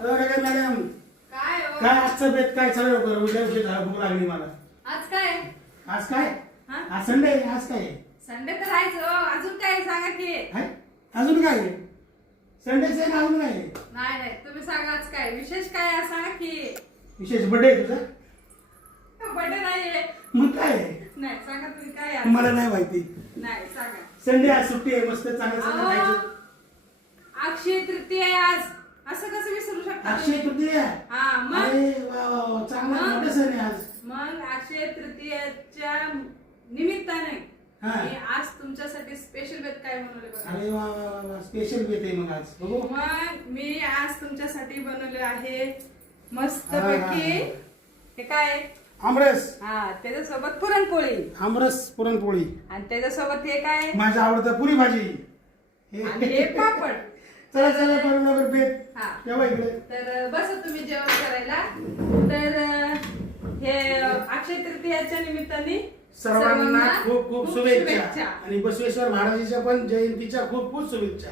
काय मॅडम काय हो? काय आजचं बेत काय चालू करू उद्या भूक लागली मला. आज काय? आज काय हा? आज संडे आहे, आज काय आहे? संडे तर आहेच हो. अजून काय सांगा की? हाय? अजून काय आहे? संडेच आहे ना, अजून काय आहे? नाही नाही, तुम्ही सांगा आज काय विशेष काय आहे सांगा की. विशेष बर्थडे आहे तुझा? बर्थडे नाहीये. मग काय आहे? नाही सांगा तुम्ही काय आहे आज? मला नाही माहिती. नाही सांगा. संडे आज सुट्टी आहे, मस्त चांगलं चांगलं अहो, खायचं. अक्षय तृतीया आहे आज. असं कसं विसरू शकता अक्षय तुम्ही? तृतीया. हा मग अरे वा वा वा, चांगला मग? मोठा सण आहे आज. मग अक्षय तृतीयाच्या निमित्ताने हा. मी आज तुमच्यासाठी स्पेशल बेत काय बनवले बघा. अरे वा वा वा वा, स्पेशल बेत आहे मग आज बघू. मग मी आज तुमच्यासाठी बनवले आहे मस्त हा, हा, पैकी. हा. हे काय? आमरस. हा त्याच्यासोबत पुरणपोळी. आमरस पुरणपोळी. आणि त्याच्यासोबत हे काय? माझं आवडतं पुरी भाजी. आणि हे पापड. चला चला बनवलं बेत. हा तेव्हा इकडे तर बस तुम्ही जेवण करायला. तर हे अक्षय तृतीयाच्या निमित्ताने सर्वांना खूप खूप शुभेच्छा आणि बसवेश्वर महाराजांच्या पण जयंतीच्या खूप खूप शुभेच्छा.